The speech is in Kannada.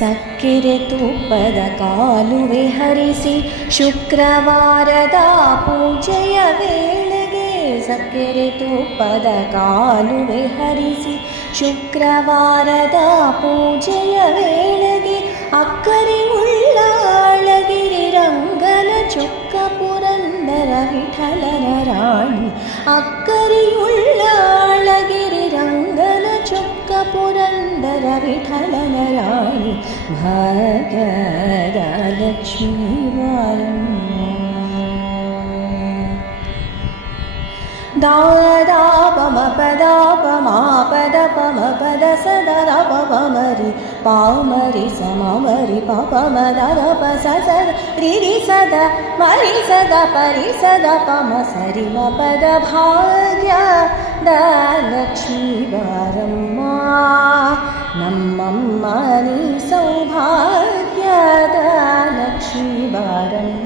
ಸಕ್ಕಿರೆ ತುಪ್ಪದ ಕಾಲುವೆ ಹರಿಸಿ ಶುಕ್ರವಾರದ ಪೂಜೆಯ ವೇಳೆಗೆ ಸಕ್ಕಿರೆ ತುಪ್ಪದ ಕಾಲುವೆ ಹರಿಸಿ ಶುಕ್ರವಾರದ ಪೂಜೆಯ ವೇಳೆಗೆ ಅಕ್ಕರೆ ಉಳ್ಳ ಅಳಗಿರಿ ರಂಗನ ಚೊಕ್ಕ ಪುರಂದರ ವಿಠಲನ ರಾಣಿ ಅಕ್ಕರೆಯುಳ್ಳ ಅಳಗಿರಿ ರಂಗನ ಚೊಕ್ಕ ಪುರಂದರ ವಿಠಲನ ರಾಣಿ ಭಾಗ್ಯದ ಲಕ್ಷ್ಮೀ ಬಾರಮ್ಮ ದಾದಾ ಪಮ ಪದ ಪಮ ಪದ ಪಮ ಪದ ಸದರ ಪಮರಿ ಪಾಮರಿ ಸಮಮರಿ ಪಪ ಮದರ ಪ ಸದ ರಿರಿ ಸದ ಮರಿ ಸದ ಪರಿ ಸದ ಪಮ ಸರಿ ಮ ಪದ ಭಾಗ್ಯದ ಲಕ್ಷ್ಮೀ ಬಾರಮ್ಮ ನಮ್ಮಮ್ಮ ನೀ ಸೌಭಾಗ್ಯದ ಲಕ್ಷ್ಮೀ ಬಾರಮ್ಮ